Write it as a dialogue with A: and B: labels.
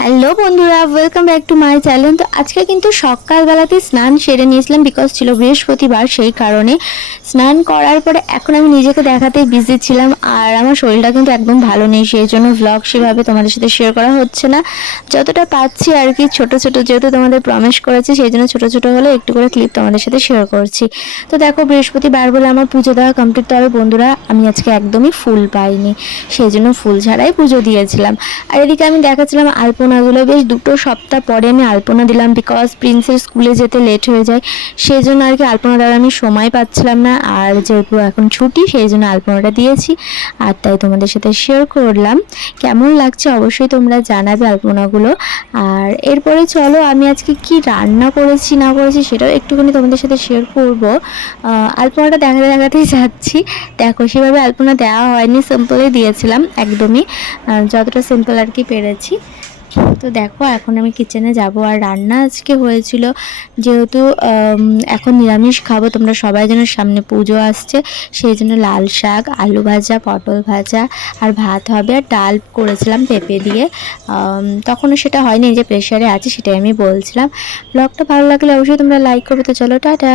A: Hello বন্ধুরা welcome back to my channel তো আজকে কিন্তু সকালবেলাতে স্নান সেরে নিয়েছিলাম বিকজ ছিল বৃহস্পতিবার সেই কারণে। স্নান করার পরে এখন আমি নিজেকে দেখাতেই বিজি ছিলাম আর আমার শরীরটা কিন্তু একদম ভালো নেই, সেই জন্য ভ্লগ সেভাবে তোমাদের সাথে শেয়ার করা হচ্ছে না। যতটা পাচ্ছি আর কি, ছোট ছোট যেহেতু তোমাদের প্রমিস করেছি, সেই জন্য ছোটো ছোটো হলে একটু করে ক্লিপ তোমাদের সাথে শেয়ার করছি। তো দেখো বৃহস্পতিবার বলে আমার পুজো দেওয়া কমপ্লিট তবে বন্ধুরা, আমি আজকে একদমই ফুল পাইনি, সেই জন্য ফুল ছাড়াই পুজো দিয়েছিলাম। আর এদিকে আমি দেখাচ্ছিলাম আলপনাগুলো বেশ দুটো সপ্তাহ পরে আমি আলপনা দিলাম বিকজ প্রিন্সের স্কুলে যেতে লেট হয়ে যায়। সেই জন্য আর কি আলপনা দেওয়ার আমি সময় পাচ্ছিলাম না, আর যেহেতু এখন ছুটি, সেই জন্য আলপনাটা দিয়েছি। আর তাই তোমাদের সাথে শেয়ার করলাম। কেমন লাগছে অবশ্যই তোমরা জানাবে আলপনাগুলো। আর এরপরে চলো, আমি আজকে কি রান্না করেছি, না করেছি সেটাও একটুখানি তোমাদের সাথে শেয়ার করব। আলপনাটা দেখাতে দেখাতেই যাচ্ছি। দেখো, সেভাবে আলপনা দেওয়া হয়নি সিম্পলই দিয়েছিলাম, একদমই। যতটা সিম্পল আর কি পেরেছি। তো দেখো, এখন আমি কিচেনে যাব। আর রান্না আজকে হয়েছিল যেহেতু এখন নিরামিষ খাব, তোমরা সবাই যেন সামনে পুজো আসছে। সেই জন্য লাল শাক, আলু ভাজা, পটল ভাজা আর ভাত হবে। আর ডাল করেছিলাম পেঁপে দিয়ে। তখনও সেটা হয়নি যে প্রেশারে আছে, সেটাই আমি বলছিলাম। ব্লগটা ভালো লাগলে অবশ্যই তোমরা লাইক করবে। তো চলো, টাটা!